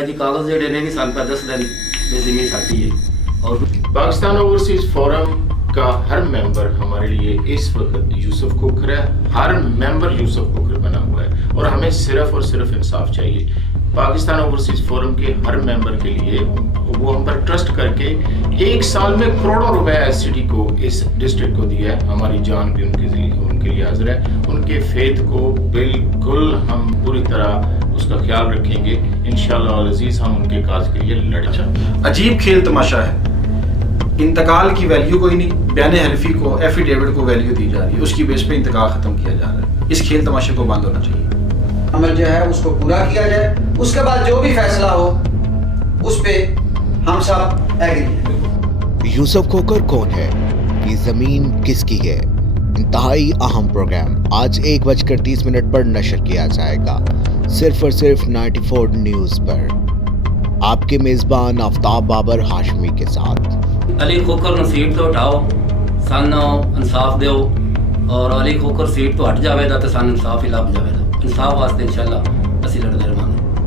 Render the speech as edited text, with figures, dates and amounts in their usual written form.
जी कागज जेडे ने भी सन पर 10 दिन में ज़मीन साथी है। और पाकिस्तान ओवरसीज फोरम का हर मेंबर हमारे लिए इस वक्त यूसुफ खोखर है। हर मेंबर यूसुफ खोखर बना हुआ है और हमें सिर्फ और सिर्फ इंसाफ चाहिए। पाकिस्तान ओवरसीज फोरम के हर मेंबर के लिए वो हम पर ट्रस्ट करके 1 साल में करोड़ों रुपए एससीडी को, इस डिस्ट्रिक्ट को दिया है। हमारी जान भी उनके लिए हाजिर है। उनके फेथ को बिल्कुल हम पूरी तरह उसका ख्याल रखेंगे। इंशाअल्लाह अज़ीज़ हम उनके काज के लिए लड़ेंगे। अजीब खेल तमाशा है। इंतकाल की वैल्यू कोई नहीं, बयान हल्फी को, एफिडेविट को वैल्यू दी जा रही है, उसकी बेस पे इंतकाल खत्म किया जा रहा है। इस खेल तमाशे को बंद होना चाहिए। अमल जो है उसको पूरा किया जाए, उसके बाद जो भी फैसला हो उस पे हम सब एग्री हैं। यूसुफ खोखर कौन है, ये जमीन किसकी है, इंतहाई अहम प्रोग्राम आज 1:30 पर नशर किया जाएगा, सिर्फ और सिर्फ 94 न्यूज़ पर। आपके मेज़बान आफ्ताब बाबर हाशमी के साथ। अली खोखर ने सीट तो उठाओ, सन इंसाफ दो, और अली खोखर सीट तो हट जाएगा तो सन इंसाफ ही लग जाएगा। इंसाफ वास्ते इंशाअल्लाह असीं लड़ते रहांगे।